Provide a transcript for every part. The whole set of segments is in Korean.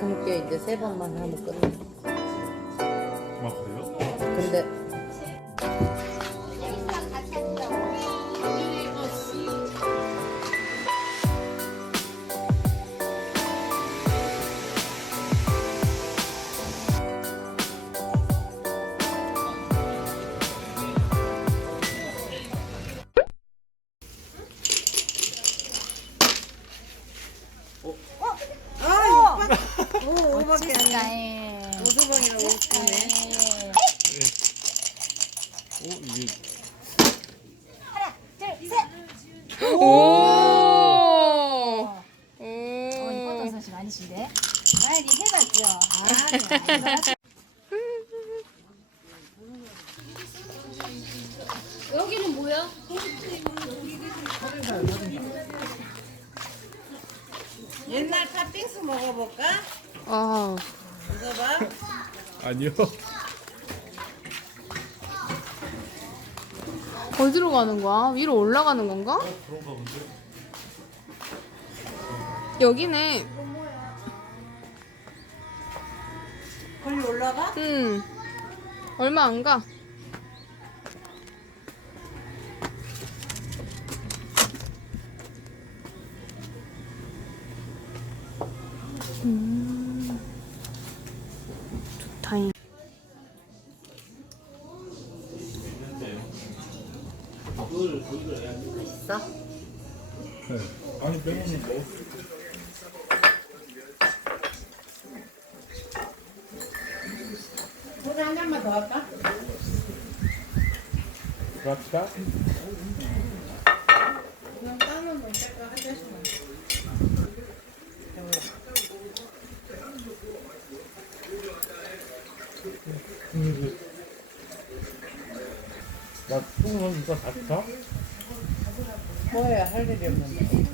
그렇게 이제 세 번만 하면 끝나. 아 그래요? 근데 뭐야? 옛날 팥빙수 먹어볼까? 아. 이거 봐. 아니요. 어디로 가는 거야? 위로 올라가는 건가? 그런가 본데. 여기네. 거기 올라가? 응. 얼마 안 가. 있어? 네. 아니 빼먹는 거. 소주 한 잔만 더 할까? 그럴까? 그냥 따면 못 될까? 한 잔씩만. 나 똥은 진짜 다 차? 뭐해야 할 일이 없는데.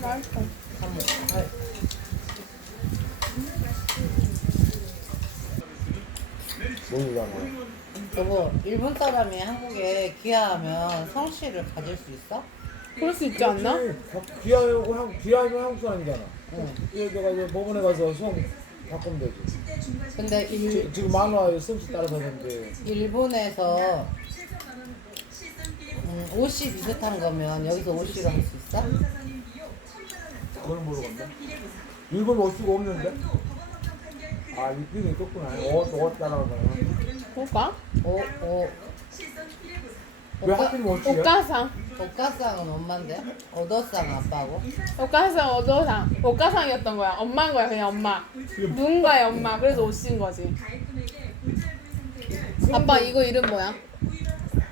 맛있어. 모르잖 아. 여보, 일본 사람이 한국에 귀화하면 성씨를 가질 수 있어? 그럴 수 있지 않나? 귀하고 한 귀하면 한국 사람이잖아. 응. 이거 내가 이제 법원에 가서 성 바꾸면 되지. 근데 일, 지- 지금 만화 성씨 따라서 하는데 일본에서 음, 옷이 비슷한 거면 여기서 옷이로 할 수 있어? 그걸 모르겠네. 일본 올 수가 없는데. 아 있긴 있겠구나. 옷, 옷 따라서. 볼까? 오, 오. 왜 하필 엄마인데? 얻어상 아빠고? 옷가상, 어도상. 옷가상이었던 거야. 엄마인 거야, 그냥 엄마. 누군가의 엄마. 그래서 옷인 거지. 아빠 이거 이름 뭐야?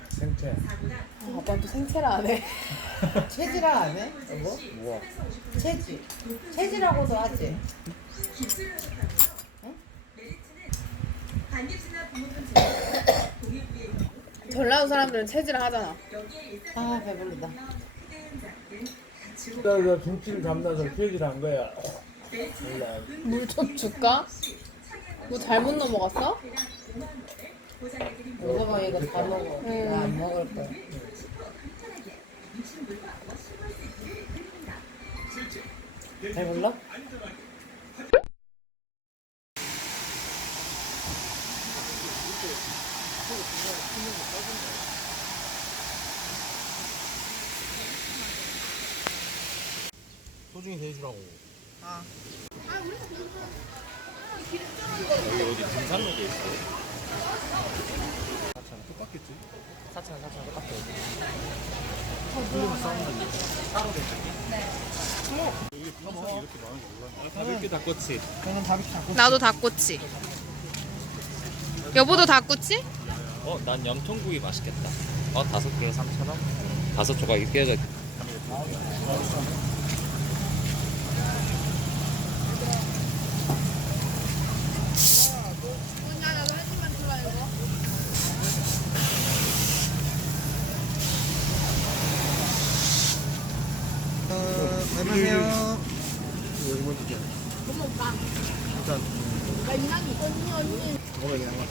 생채. 아, 아빠 또 생채라 하네. 체지라 안 해? 여보? 뭐야? 체지. 체지라고도 하지. 전라도 사람들은 체지라 하잖아. 아, 배부르다. 그래서 중치를 잡나서 휴지를 한 거야. 몰라. 물 좀 줄까? 뭐 잘못 넘어갔어? 오서방 이거 다 먹어. 음. 나안 먹을 거야. 배불러? 소중히 대주라고. 여기 어디 등산로도 있어. 사천 똑같겠지? 사천 사천 똑같아. 여기 많은 줄 몰랐네. 저는 잡고. 나도 닭꼬치. 여보도 닭꼬치? 어, 난 염통구이 맛있겠다. 어, 다섯 개에 3,000원? 다섯 조각이 깨져. 안녕하세요. 보여줄게. 너무 오빠. 일단 나 이난이 언니 언니. 저거 얘기한 거.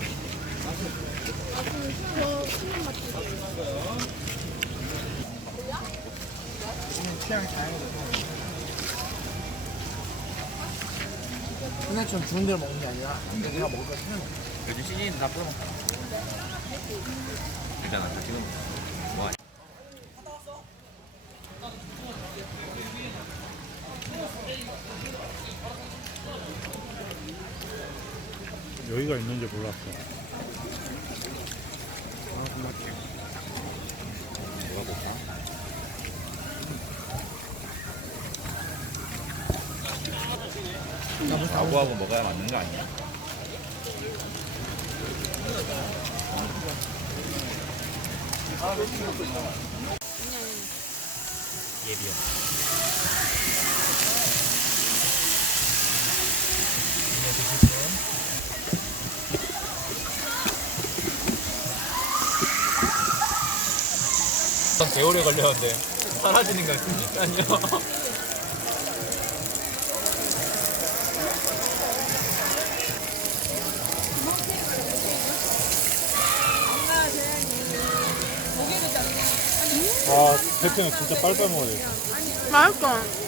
저 수면 맞추기. 스낵처럼 주는 대로 먹는 게 아니라 내가 먹을 거 먹어. 요즘 시즌인데 다 뿌려먹자. 괜찮아. 다 지금 뭐 여기가 있는지 몰랐어. 아구하고 먹어야 맞는 거 아니야? 예비야. 개오래 걸렸는데 사라지는 거 있으니까요. 와, 패팅은 진짜 빨빨 먹어야 돼. 맛있어.